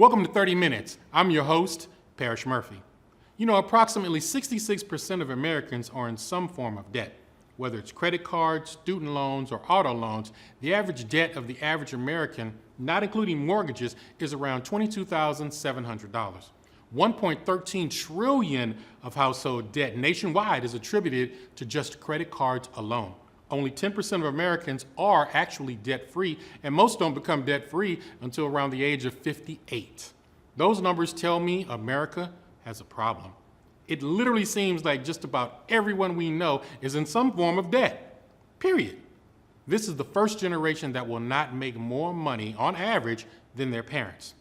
Welcome to 30 Minutes. I'm your host, Parrish Murphy. You know, approximately 66% of Americans are in some form of debt. Whether it's credit cards, student loans, or auto loans, the average debt of the average American, not including mortgages, is around $22,700. 1.13 trillion of household debt nationwide is attributed to just credit cards alone. Only 10% of Americans are actually debt-free, and most don't become debt-free until around the age of 58. Those numbers tell me America has a problem. It literally seems like just about everyone we know is in some form of debt, period. This is the first generation that will not make more money on average than their parents.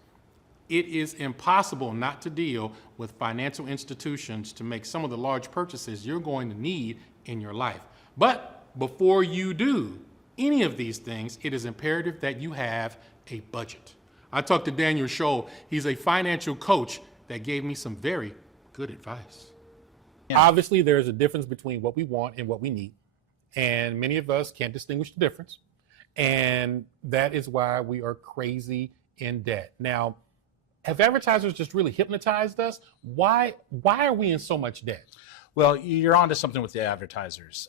It is impossible not to deal with financial institutions to make some of the large purchases you're going to need in your life. But before you do any of these things, it is imperative that you have a budget. I talked to Daniel Scholl. He's a financial coach that gave me some very good advice. Obviously, there's a difference between what we want and what we need. And many of us can't distinguish the difference. And that is why we are crazy in debt. Now, have advertisers just really hypnotized us? Why are we in so much debt? Well, you're onto something with the advertisers.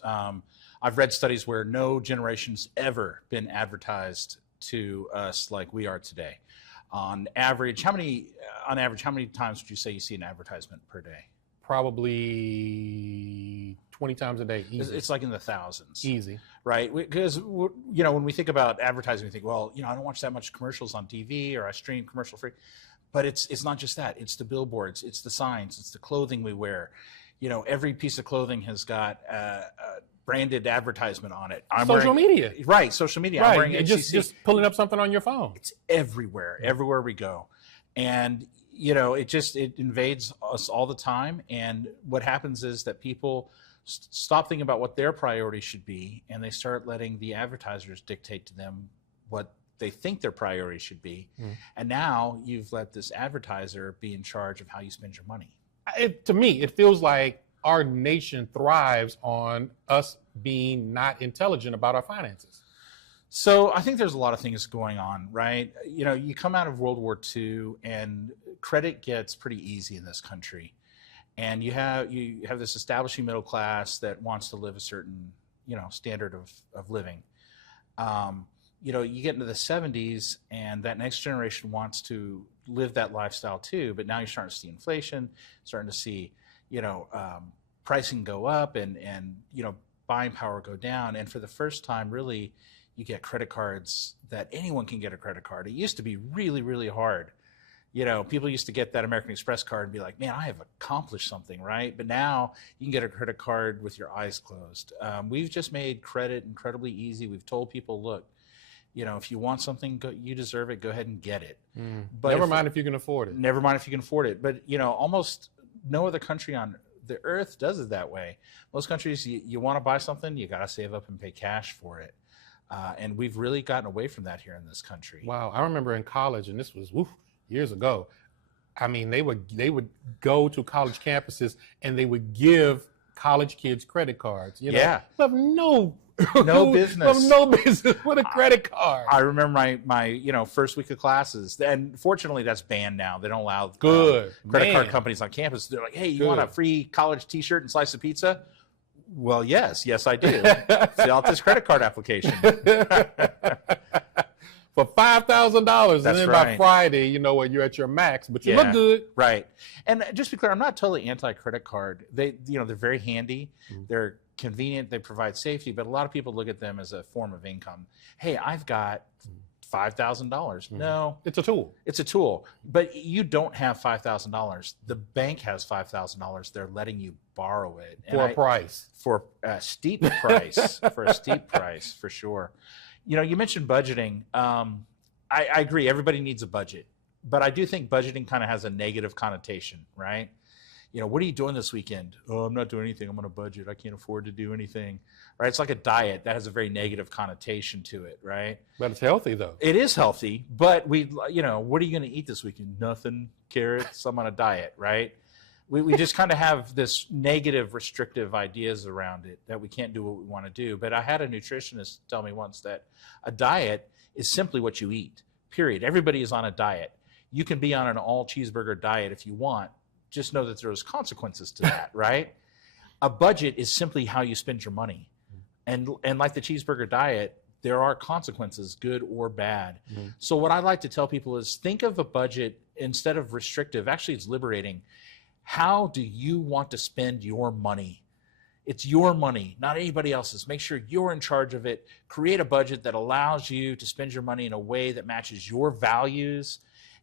I've read studies where no generation's ever been advertised to us like we are today. On average, how many times would you say you see an advertisement per day? Probably 20 times a day. Easy. It's like in the thousands. Easy. Right? Because, when we think about advertising, we think, well, I don't watch that much commercials on TV, or I stream commercial free. But it's not just that. It's the billboards. It's the signs. It's the clothing we wear. Every piece of clothing has got a branded advertisement on it. Social media. Right, social media. Right, I'm wearing just pulling up something on your phone. It's everywhere we go. And, it invades us all the time. And what happens is that people stop thinking about what their priorities should be, and they start letting the advertisers dictate to them what they think their priorities should be. And now you've let this advertiser be in charge of how you spend your money. To me, it feels like our nation thrives on us being not intelligent about our finances. So I think there's a lot of things going on, right? You come out of World War II and credit gets pretty easy in this country. And you have this establishing middle class that wants to live a certain, standard of living. You get into the 70s and that next generation wants to live that lifestyle too, but now you're starting to see inflation, starting to see, pricing go up and buying power go down. And for the first time, really, you get credit cards that anyone can get a credit card. It used to be really, really hard. People used to get that American Express card and be like, man, I have accomplished something, right? But now you can get a credit card with your eyes closed. We've just made credit incredibly easy. We've told people, look, if you want something, you deserve it, go ahead and get it. But never mind if you can afford it. Never mind if you can afford it. But, almost no other country on the earth does it that way. Most countries, you want to buy something, you got to save up and pay cash for it. And we've really gotten away from that here in this country. Wow. I remember in college, and this was years ago, I mean, they would go to college campuses and they would give college kids credit cards. Yeah. But no business. No business with a credit card. I remember my first week of classes, and fortunately that's banned now. They don't allow credit card companies on campus. They're like, hey, you want a free college T-shirt and slice of pizza? Well, yes, I do. Fill out this credit card application. For $5,000, and then right. by Friday, when you're at your max, but you look good. Right. And just to be clear, I'm not totally anti-credit card. They're very handy. They're convenient. They provide safety, but a lot of people look at them as a form of income. Hey, I've got $5,000. No. It's a tool. It's a tool. But you don't have $5,000. The bank has $5,000. They're letting you borrow it. For a price. For a steep price. For a steep price, for sure. You mentioned budgeting. I agree. Everybody needs a budget. But I do think budgeting kind of has a negative connotation, right? What are you doing this weekend? Oh, I'm not doing anything. I'm on a budget. I can't afford to do anything, right? It's like a diet that has a very negative connotation to it, right? But it's healthy, though. It is healthy, but what are you going to eat this weekend? Nothing, carrots. I'm on a diet, right? We just kind of have this negative, restrictive ideas around it that we can't do what we want to do. But I had a nutritionist tell me once that a diet is simply what you eat, period. Everybody is on a diet. You can be on an all cheeseburger diet if you want. Just know that there's consequences to that, right? A budget is simply how you spend your money. And like the cheeseburger diet, there are consequences, good or bad. So what I like to tell people is think of a budget instead of restrictive. Actually, it's liberating. How do you want to spend your money? It's your money, not anybody else's. Make sure you're in charge of it. Create a budget that allows you to spend your money in a way that matches your values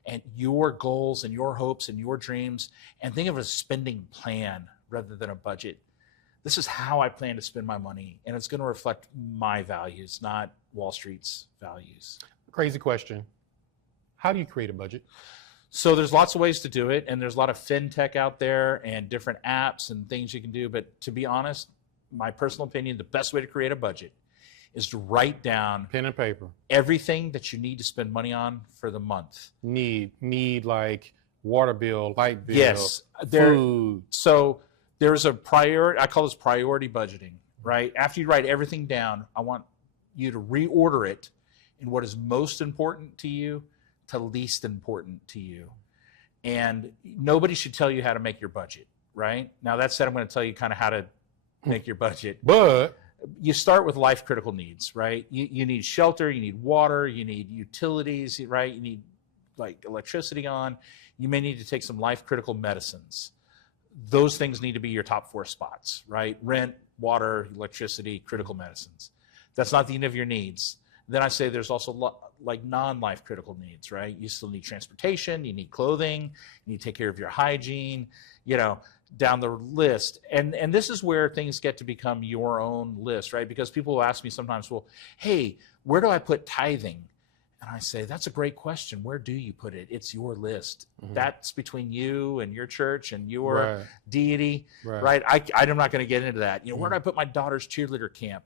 and your goals and your hopes and your dreams. And think of a spending plan rather than a budget. This is how I plan to spend my money, and it's going to reflect my values, not Wall Street's values. Crazy question. How do you create a budget? So there's lots of ways to do it, and there's a lot of fintech out there and different apps and things you can do. But to be honest, my personal opinion, the best way to create a budget is to write down Pen and paper. everything that you need to spend money on for the month. Need like water bill, light bill, Yes, food. So there's a priority. I call this priority budgeting, right? After you write everything down, I want you to reorder it in what is most important to you to least important to you. And nobody should tell you how to make your budget, right? Now, that said, I'm going to tell you kind of how to make your budget. But You start with life critical needs, right? You need shelter, you need water, you need utilities, right? You need like electricity on. You may need to take some life critical medicines. Those things need to be your top 4 spots, right? Rent, water, electricity, critical medicines. That's not the end of your needs. Then I say there's also like non-life critical needs, right? You still need transportation, you need clothing, you need to take care of your hygiene, down the list. And this is where things get to become your own list, right? Because people will ask me sometimes, well, hey, where do I put tithing? And I say, that's a great question. Where do you put it? It's your list. That's between you and your church and your deity, right? I'm not going to get into that. Where do I put my daughter's cheerleader camp?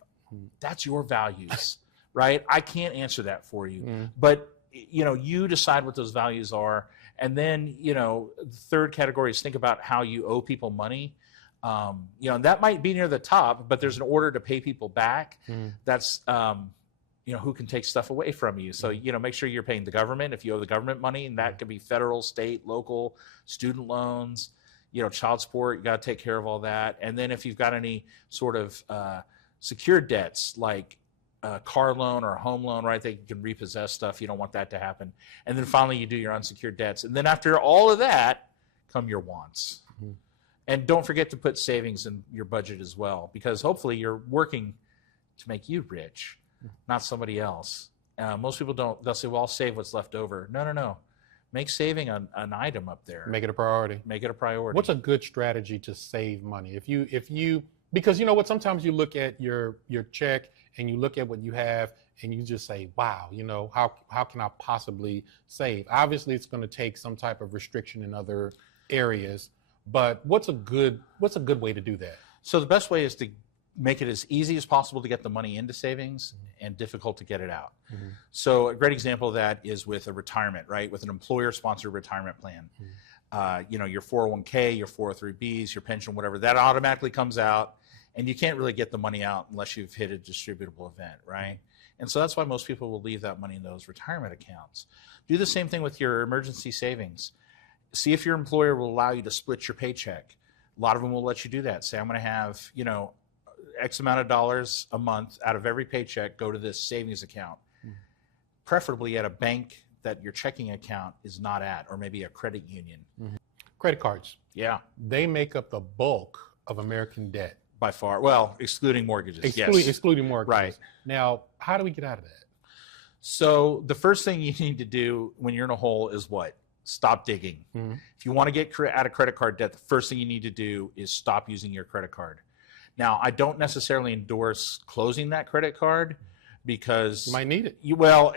That's your values, right? I can't answer that for you. But, you decide what those values are. And then, the third category is think about how you owe people money. And that might be near the top, but there's an order to pay people back. That's, who can take stuff away from you. So, make sure you're paying the government if you owe the government money, and that could be federal, state, local, student loans, child support. You got to take care of all that. And then if you've got any sort of secured debts like a car loan or a home loan, right, they can repossess stuff. You don't want that to happen. And then finally you do your unsecured debts. And then after all of that come your wants. And don't forget to put savings in your budget as well, because hopefully you're working to make you rich, not somebody else. Most people don't. They'll say, well, I'll save what's left over. No. Make saving an item up there. Make it a priority. Make it a priority. What's a good strategy to save money? If you because you know what, sometimes you look at your check and you look at what you have and you just say, wow, how can I possibly save? Obviously, it's going to take some type of restriction in other areas, but what's a good way to do that? So the best way is to make it as easy as possible to get the money into savings and difficult to get it out. So a great example of that is with a retirement, right? With an employer-sponsored retirement plan. Your 401k, your 403bs, your pension, whatever, that automatically comes out, and you can't really get the money out unless you've hit a distributable event, right? And so that's why most people will leave that money in those retirement accounts. Do the same thing with your emergency savings. See if your employer will allow you to split your paycheck. A lot of them will let you do that. Say, I'm going to have, X amount of dollars a month out of every paycheck go to this savings account, preferably at a bank that your checking account is not at, or maybe a credit union. Credit cards. Yeah. They make up the bulk of American debt. By far. Well, excluding mortgages. Excluding mortgages. Right. Now, how do we get out of that? So the first thing you need to do when you're in a hole is what? Stop digging. If you want to get out of credit card debt, the first thing you need to do is stop using your credit card. Now, I don't necessarily endorse closing that credit card because you might need it.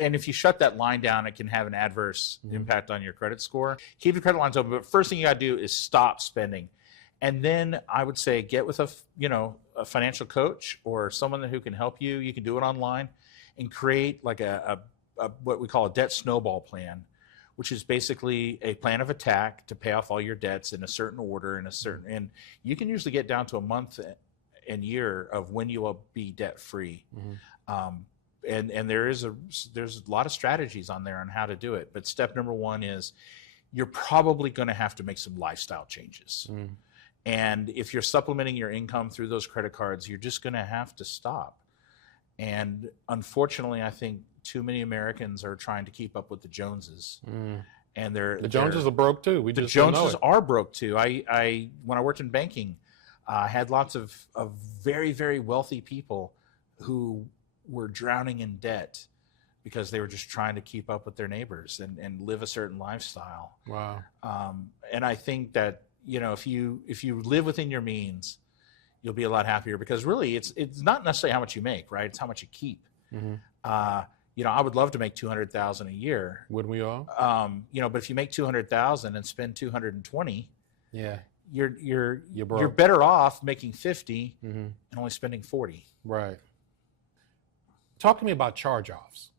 And if you shut that line down, it can have an adverse impact on your credit score. Keep your credit lines open, but first thing you got to do is stop spending. And then I would say get with a financial coach or someone who can help you. You can do it online and create like a what we call a debt snowball plan, which is basically a plan of attack to pay off all your debts in a certain order and you can usually get down to a month and year of when you will be debt free. and there's a lot of strategies on there on how to do it. But step number one is you're probably going to have to make some lifestyle changes. And if you're supplementing your income through those credit cards, you're just going to have to stop. And unfortunately, I think too many Americans are trying to keep up with the Joneses. And the Joneses are broke too. The Joneses are broke too. I when I worked in banking, I had lots of very, very wealthy people who were drowning in debt because they were just trying to keep up with their neighbors and live a certain lifestyle. Wow. And I think that, if you live within your means, you'll be a lot happier, because really it's not necessarily how much you make, right? It's how much you keep. I would love to make $200,000 a year. Wouldn't we all? But if you make $200,000 and spend 220, yeah, you're better off making 50 and only spending 40. Right. Talk to me about charge-offs.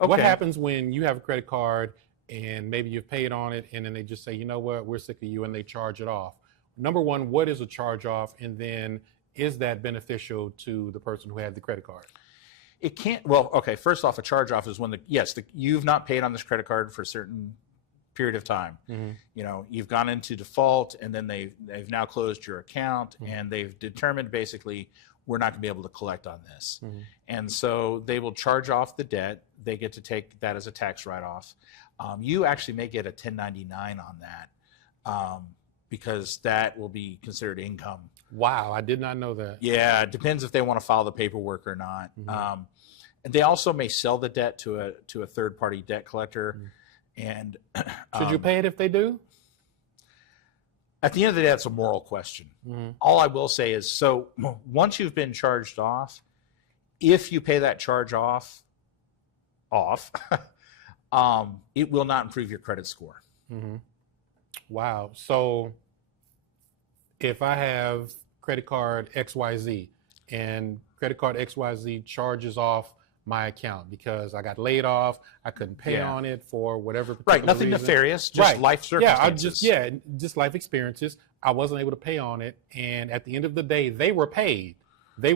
Okay. What happens when you have a credit card and maybe you've paid on it and then they just say, you know what, we're sick of you, and they charge it off? Number one, what is a charge-off? And then is that beneficial to the person who had the credit card? It can't. Well, okay. First off, a charge-off is when you've not paid on this credit card for a certain period of time. You've gone into default, and then they've now closed your account, and they've determined basically we're not going to be able to collect on this, and so they will charge off the debt. They get to take that as a tax write-off. You actually may get a 1099 on that, because that will be considered income. Wow, I did not know that. Yeah, it depends if they want to file the paperwork or not. And they also may sell the debt to a third-party debt collector. And should you pay it if they do? At the end of the day, it's a moral question. All I will say is, so once you've been charged off, if you pay that charge off, it will not improve your credit score. Wow. So if I have credit card XYZ and credit card XYZ charges off my account because I got laid off, I couldn't pay on it for whatever particular nothing reason. Nefarious, just life circumstances. Just life experiences. I wasn't able to pay on it, and at the end of the day, they were paid. They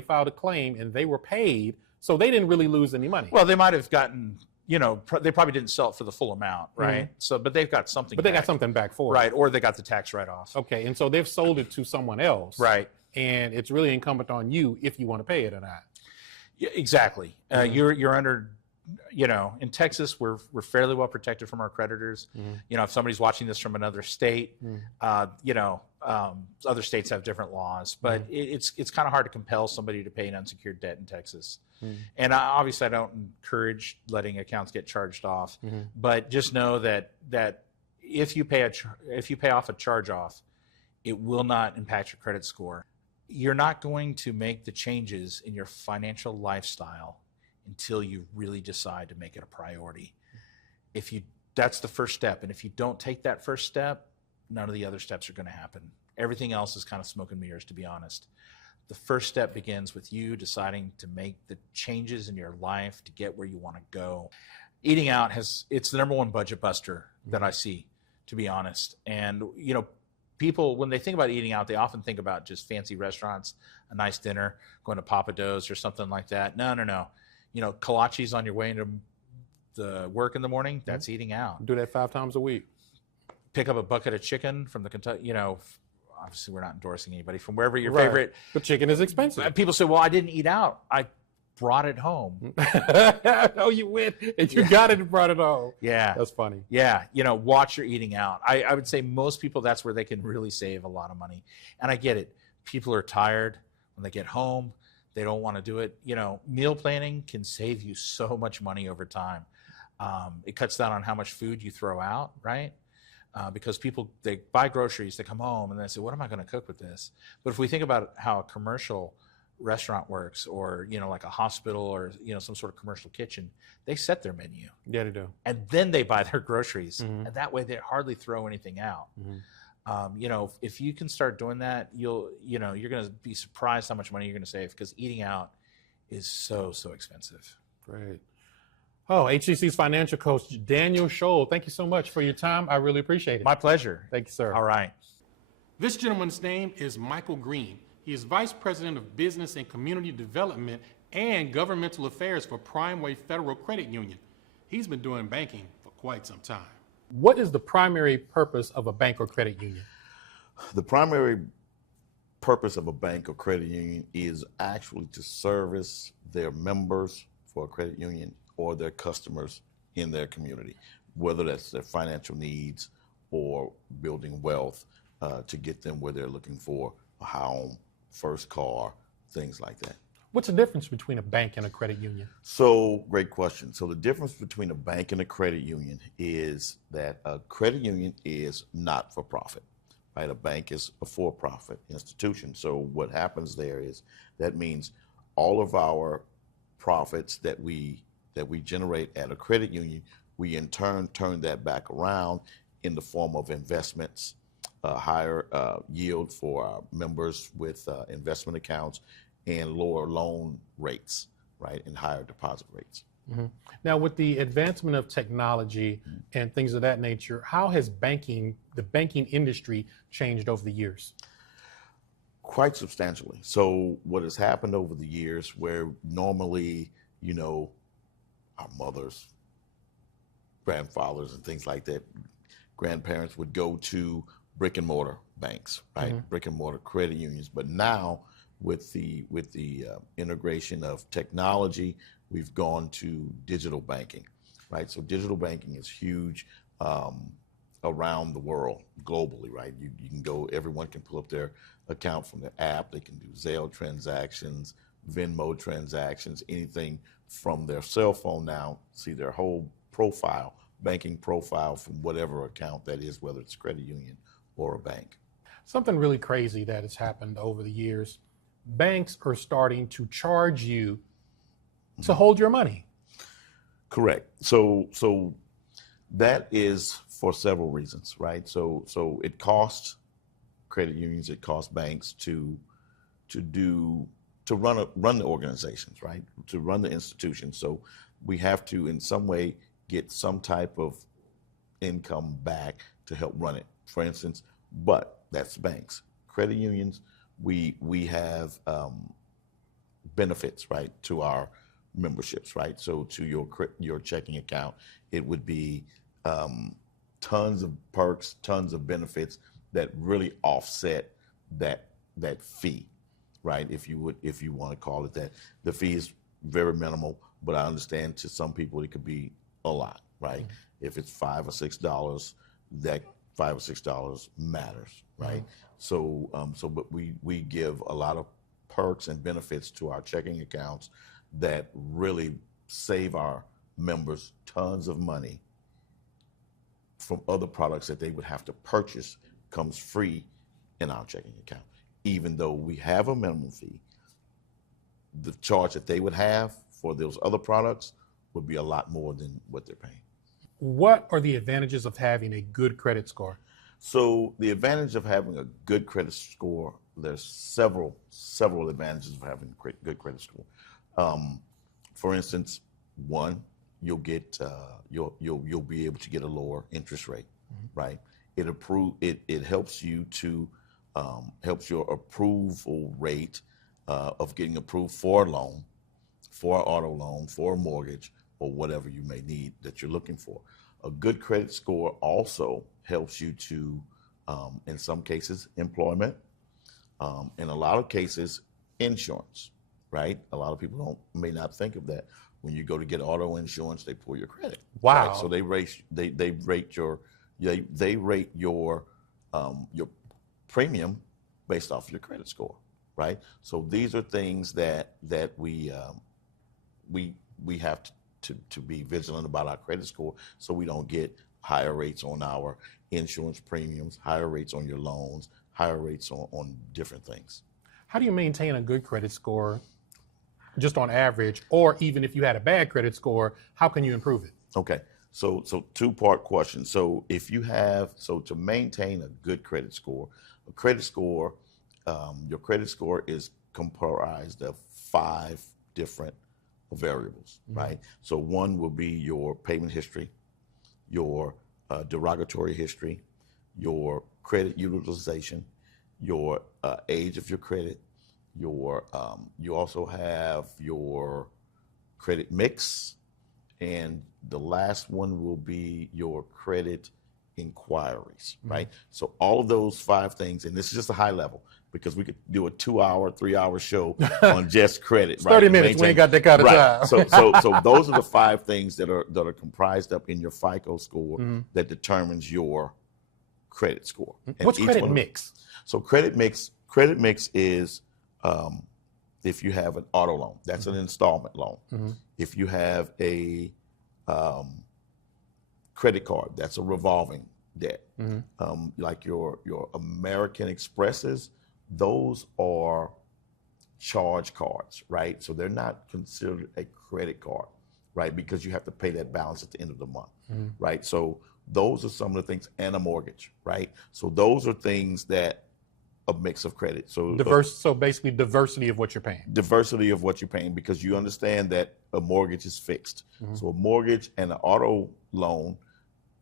filed a claim, and they were paid, so they didn't really lose any money. Well, they might have gotten, they probably didn't sell it for the full amount, right? So, but they've got something. But they got something back for it, right? Or they got the tax write-off. Okay, and so they've sold it to someone else, right? And it's really incumbent on you if you want to pay it or not. Yeah, exactly. You're under, in Texas, we're fairly well protected from our creditors. If somebody's watching this from another state, other states have different laws, but it's kind of hard to compel somebody to pay an unsecured debt in Texas. And obviously, I don't encourage letting accounts get charged off, but just know that if you pay off a charge off, it will not impact your credit score. You're not going to make the changes in your financial lifestyle until you really decide to make it a priority. That's the first step. And if you don't take that first step, none of the other steps are going to happen. Everything else is kind of smoke and mirrors, to be honest. The first step begins with you deciding to make the changes in your life to get where you want to go. Eating out it's the number one budget buster that I see, to be honest. And, people, when they think about eating out, they often think about just fancy restaurants, a nice dinner, going to Papa Do's or something like that. No. Kolaches on your way into the work in the morning, that's eating out. Do that 5 times a week. Pick up a bucket of chicken from the Kentucky, obviously we're not endorsing anybody, from wherever your favorite. But chicken is expensive. People say, well, I didn't eat out. I brought it home. Oh, you went and you got it and brought it home. Yeah. That's funny. Yeah. Watch your eating out. I would say most people, that's where they can really save a lot of money. And I get it. People are tired when they get home. They don't want to do it. Meal planning can save you so much money over time. It cuts down on how much food you throw out, right? Because people, they buy groceries, they come home and they say, what am I going to cook with this? But if we think about how a commercial restaurant works, or like a hospital, or some sort of commercial kitchen, they set their menu. Yeah, they do. And then they buy their groceries, and that way they hardly throw anything out. If you can start doing that, you're going to be surprised how much money you're going to save, because eating out is so expensive. Great. Oh, HCC's financial coach, Daniel Scholl, thank you so much for your time. I really appreciate it. My pleasure. Thank you, sir. All right. This gentleman's name is Michael Green. He is Vice President of Business and Community Development and Governmental Affairs for Primeway Federal Credit Union. He's been doing banking for quite some time. What is the primary purpose of a bank or credit union? The primary purpose of a bank or credit union is actually to service their members for a credit union or their customers in their community, whether that's their financial needs or building wealth to get them where they're looking for a home, first car, things like that. What's the difference between a bank and a credit union? So, great question. So the difference between a bank and a credit union is that a credit union is not for profit, right? A bank is a for-profit institution. So what happens there is that means all of our profits that we generate at a credit union, we in turn turn that back around in the form of investments, higher yield for our members with investment accounts, and lower loan rates, right, and higher deposit rates. Mm-hmm. Now, with the advancement of technology and things of that nature, how has the banking industry changed over the years? Quite substantially. So what has happened over the years where normally, our mothers, grandfathers and things like that, grandparents would go to brick and mortar banks, right? Mm-hmm. Brick and mortar credit unions. But now with the integration of technology, we've gone to digital banking, right? So digital banking is huge around the world, globally, right? You can go, everyone can pull up their account from their app. They can do Zelle transactions, Venmo transactions, anything from their cell phone now, see their whole profile, banking profile from whatever account that is, whether it's a credit union or a bank. Something really crazy that has happened over the years. Banks are starting to charge you to hold your money. Correct. So that is for several reasons, right? So it costs credit unions, it costs banks to run the organizations, right? To run the institutions. So we have to, in some way, get some type of income back to help run it. For instance, but that's banks. Credit unions, we have benefits, right, to our memberships, right? So to your checking account, it would be tons of perks, tons of benefits that really offset that fee, right? If you want to call it that. The fee is very minimal, but I understand to some people it could be a lot, right? Mm-hmm. If it's $5 or $6, that $5 or $6 matters, right? Mm-hmm. But we give a lot of perks and benefits to our checking accounts that really save our members tons of money from other products that they would have to purchase comes free in our checking account. Even though we have a minimum fee, the charge that they would have for those other products would be a lot more than what they're paying. What are the advantages of having a good credit score? So the advantage of having a good credit score, there's several advantages of having a good credit score. For instance, one, you'll get you'll be able to get a lower interest rate, mm-hmm. right? It helps you to helps your approval rate of getting approved for a loan, for an auto loan, for a mortgage, or whatever you may need that you're looking for. A good credit score also helps you to, in some cases, employment, in a lot of cases, insurance, right? A lot of people may not think of that. When you go to get auto insurance, they pull your credit. Wow! Right? So they rate your premium based off your credit score, right? So these are things that we have to be vigilant about our credit score, so we don't get higher rates on our insurance premiums, higher rates on your loans, higher rates on different things. How do you maintain a good credit score, just on average, or even if you had a bad credit score, how can you improve it? Okay, so two-part question. So to maintain a good credit score, your credit score is comprised of 5 different variables, mm-hmm. right? So one will be your payment history, your derogatory history, your credit utilization, your age of your credit, you also have your credit mix, and the last one will be your credit inquiries, right? So all of those 5 things, and this is just a high level because we could do a 2-hour, 3-hour show on just credit. 30 minutes. We ain't got that kind of time. So those are the 5 things that are comprised up in your FICO score that determines your credit score. And What's each credit one- mix? So credit mix is if you have an auto loan, that's an installment loan. If you have a credit card, that's a revolving debt. Like your American Expresses, those are charge cards, right? So they're not considered a credit card, right? Because you have to pay that balance at the end of the month, right? So those are some of the things, and a mortgage, right? So those are things that a mix of credit. So So basically diversity of what you're paying. diversity of what you're paying, because you understand that a mortgage is fixed. So a mortgage and an auto loan,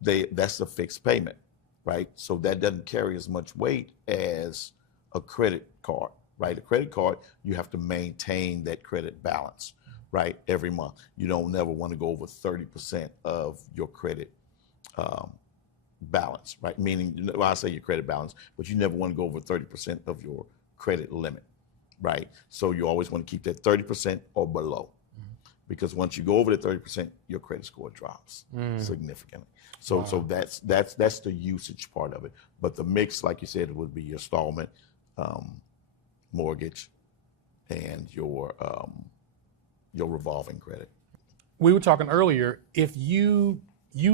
that's a fixed payment, right? So that doesn't carry as much weight as a credit card, right? A credit card, you have to maintain that credit balance, right? Every month. You don't never want to go over 30% of your credit balance, right? Meaning, well, I say your credit balance, but you never want to go over 30% of your credit limit, right? So you always want to keep that 30% or below, because once you go over the 30%, your credit score drops significantly. So so that's the usage part of it. But the mix, like you said, would be your installment, mortgage, and your revolving credit. We were talking earlier, if you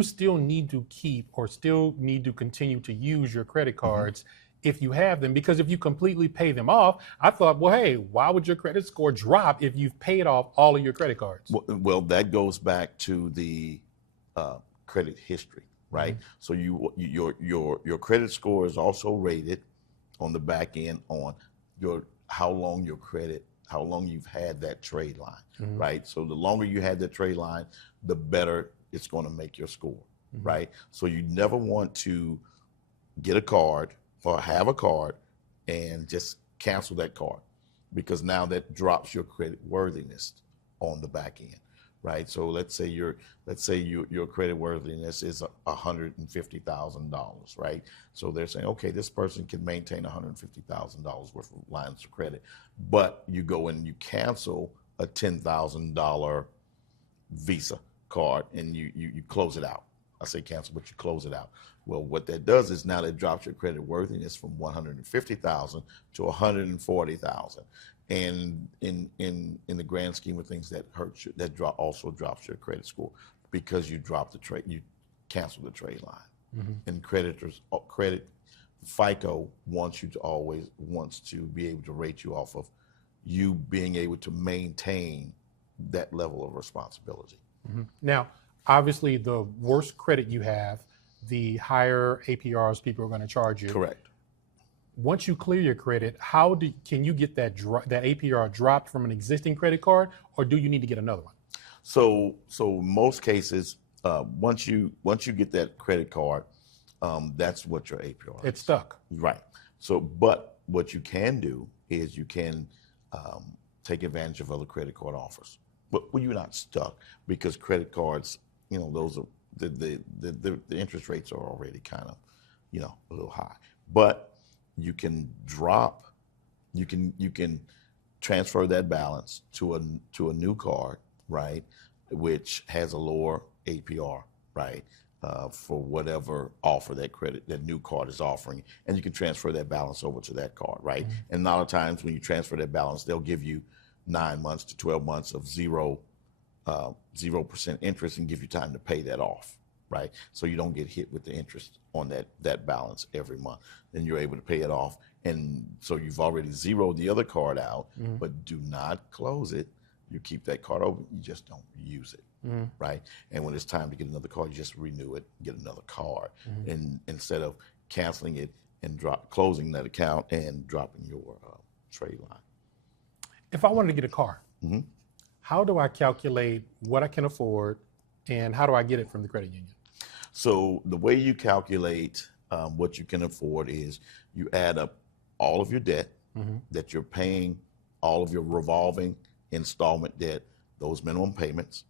still need to keep or still need to continue to use your credit cards if you have them, because if you completely pay them off, I thought, well, hey, why would your credit score drop if you've paid off all of your credit cards? Well, that goes back to the credit history, right? So your credit score is also rated on the back end on how long you've had that trade line, right? So the longer you had that trade line, the better it's going to make your score, right? So you never want to get a card or have a card and just cancel that card, because now that drops your credit worthiness on the back end, right? So let's say your credit worthiness is $150,000, right? So they're saying, okay, this person can maintain $150,000 worth of lines of credit, but you go and you cancel a $10,000 Visa card and you close it out. I say cancel, but you close it out. Well, what that does is now that drops your credit worthiness from 150,000 to 140,000, and in the grand scheme of things, that hurts you. That also drops your credit score, because you dropped the trade, you cancel the trade line, and credit FICO wants to be able to rate you off of you being able to maintain that level of responsibility. Now, obviously, the worse credit you have, the higher APRs people are going to charge you. Correct. Once you clear your credit, can you get that APR dropped from an existing credit card, or do you need to get another one? So most cases, once you get that credit card, that's what your APR is. It's stuck. Right. So, but what you can do is you can take advantage of other credit card offers. But you're not stuck, because credit cards, those are the interest rates are already kind of, a little high. But you can you can transfer that balance to a new card, right, which has a lower APR, right, for whatever offer that new card is offering, and you can transfer that balance over to that card, right? And a lot of times when you transfer that balance, they'll give you 9 months to 12 months of 0% interest and give you time to pay that off, right? So you don't get hit with the interest on that balance every month. Then you're able to pay it off. And so you've already zeroed the other card out, but do not close it. You keep that card open, you just don't use it, right? And when it's time to get another card, you just renew it, get another card. And instead of canceling it and closing that account and dropping your trade line. If I wanted to get a car, how do I calculate what I can afford, and how do I get it from the credit union? So the way you calculate what you can afford is you add up all of your debt that you're paying all of your revolving installment debt, those minimum payments,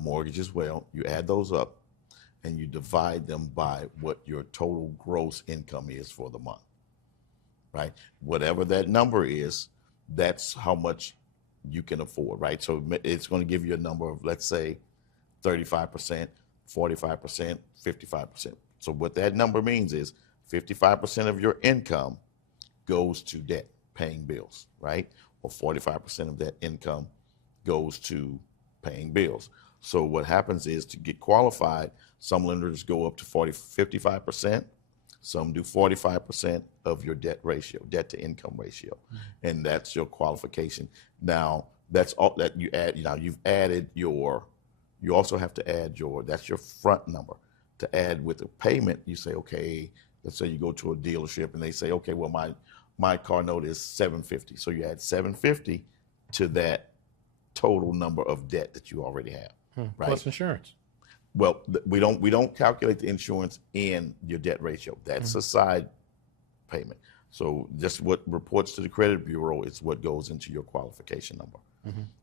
mortgage as well. You add those up and you divide them by what your total gross income is for the month, right? Whatever that number is, that's how much you can afford, right? So it's going to give you a number of, let's say, 35%, 45%, 55%. So what that number means is 55% of your income goes to debt, paying bills, right? Or 45% of that income goes to paying bills. So what happens is, to get qualified, some lenders go up to 55%, some do 45% of your debt ratio, debt to income ratio, and that's your qualification. Now, that's all that you add. You've added your, you also have to add your, that's your front number. To add with the payment, you say, okay, let's say you go to a dealership and they say, okay, well, my car note is $750. So you add $750 to that total number of debt that you already have, right? Plus insurance. Well, we don't calculate the insurance in your debt ratio. That's a side payment. So just what reports to the credit bureau is what goes into your qualification number,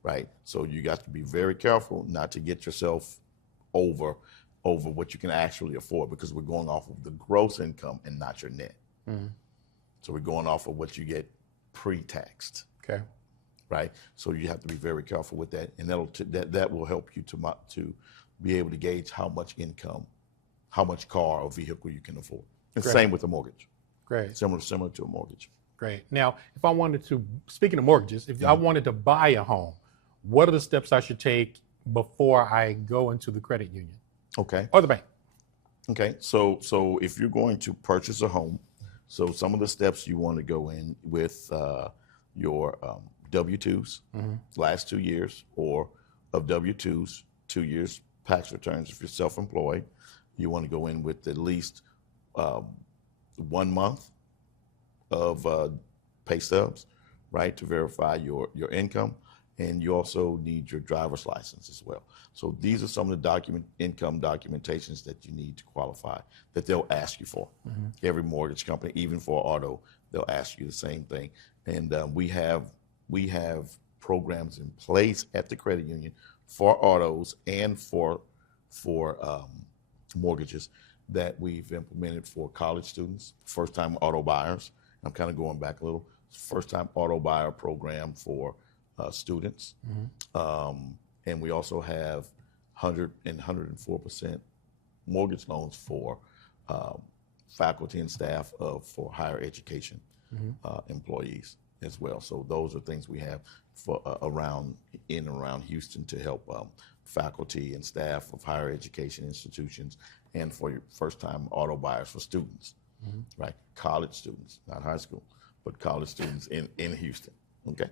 right? So you got to be very careful not to get yourself over what you can actually afford, because we're going off of the gross income and not your net. So we're going off of what you get pre-taxed. Okay. Right. So you have to be very careful with that, and that will help you to be able to gauge how much income, how much car or vehicle you can afford. And Great. same with a mortgage. Great. Similar to a mortgage. Great. Now, if I wanted to, speaking of mortgages, if I wanted to buy a home, what are the steps I should take before I go into the credit union Okay. or the bank? Okay. So if you're going to purchase a home, so some of the steps you want to go in with your W-2s, last 2 years, or of W-2s, 2 years tax returns if you're self-employed. You want to go in with at least 1 month of pay stubs, right, to verify your income. And you also need your driver's license as well. So these are some of the income documentations that you need to qualify, that they'll ask you for. Every mortgage company, even for auto, they'll ask you the same thing. And we have programs in place at the credit union for autos and for mortgages that we've implemented for college students, first-time auto buyers. I'm kind of going back a little. First-time auto buyer program for students. And we also have 100 and 104% mortgage loans for faculty and staff for higher education employees as well. So those are things we have for around Houston to help faculty and staff of higher education institutions, and for your first-time auto buyers for students, right? College students, not high school, but college students in Houston. Okay.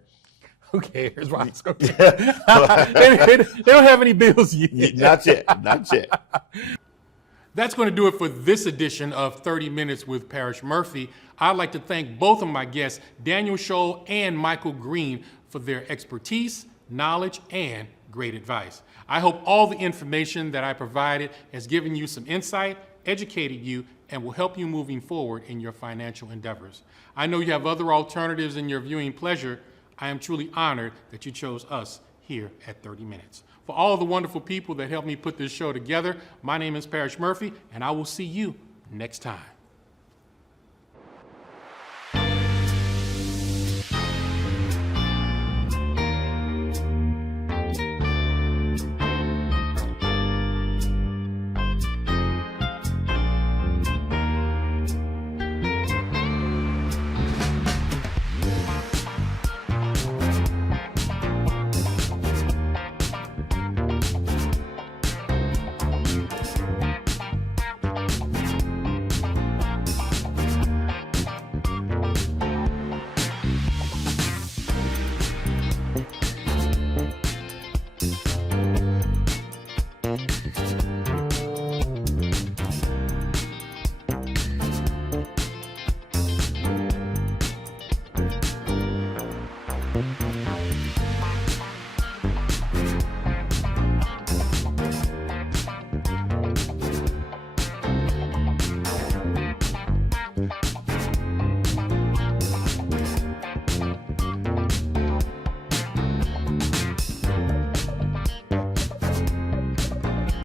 Who cares, right? They don't have any bills yet. Not yet. Not yet. That's going to do it for this edition of 30 Minutes with Parrish Murphy. I'd like to thank both of my guests, Daniel Scholl and Michael Green, for their expertise, knowledge, and great advice. I hope all the information that I provided has given you some insight, educated you, and will help you moving forward in your financial endeavors. I know you have other alternatives in your viewing pleasure. I am truly honored that you chose us here at 30 Minutes. For all the wonderful people that helped me put this show together, my name is Parrish Murphy, and I will see you next time.